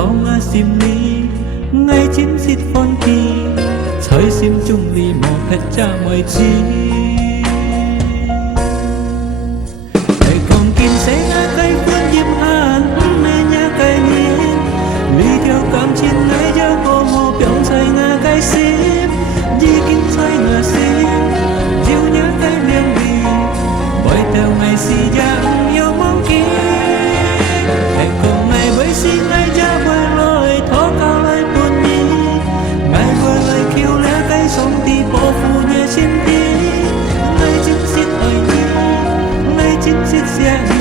tông ngã sim ni ngay chính xịt phong kỳ chơi sim chung đi một hết cha mời chi để con kim sẽ ngã cây cuốn diêm hàn mẹ nhà cây miên lý theo cảm chín này giờ cô hồ biểu chơi ngã cây sim đi kim chơi ngã sim diêu nhớ cây miệng đi bởi theo ngày si giang yêu mong kia để cùng ngày với si ngày cha bởi lời thó cao lời buồn đi ngày bởi lời kêu lá cây sống thì bỏ phù nhẹ xin đi ngày chính xịt ơi đi ngày chính xịt xe đi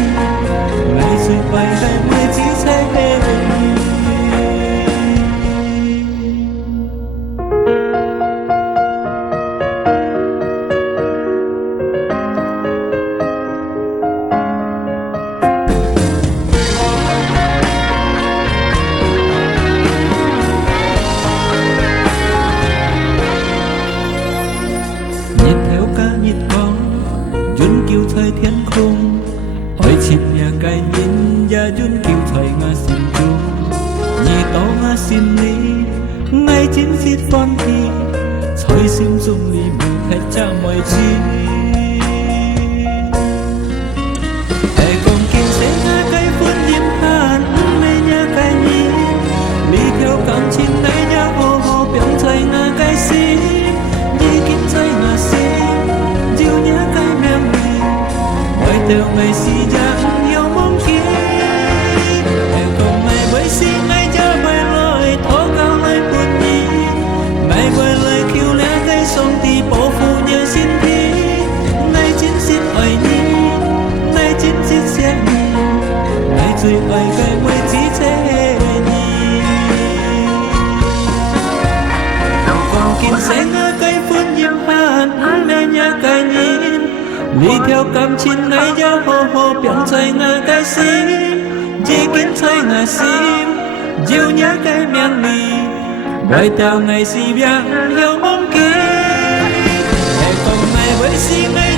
ngày rồi quay lại mới chỉ sẽ về duyên kiều thời thiên không ôi chim nhà cây nhìn và duyên kiều thời ngã xin chung nhị tao ngã xin đi ngay chính xịt phong thì thôi sim dung đi buồn hết cha mời chi để con kim sẽ ngã cây phun diêm hàn mẹ nhà cây nhìn đi theo cảm chín này nhà hồ hồ biểu thời ngã cây sim đi kim thời ngã sim diêu nhớ cây mềm theo ngày si giang yêu mong kia để cùng ngày với si ngày cha bởi lời thó cao lời buồn đi ngày bởi lời kêu lẽ gây sông thì bỏ phù nhờ xin đi ngày chính xịt ơi đi ngày chính xịt xe đi ngày dưới ơi gây mới chỉ thế đi còn kim sẽ ngỡ cây phun diêm hàn mẹ nhà cây nhìn đi theo cảm chín ngày giờ hồ hồ biển chơi ngã cây sim chỉ kín chơi ngã sim diêu nhớ cây miệng mì bởi theo ngày si biang hiểu mong kia để còn ngày với si ngày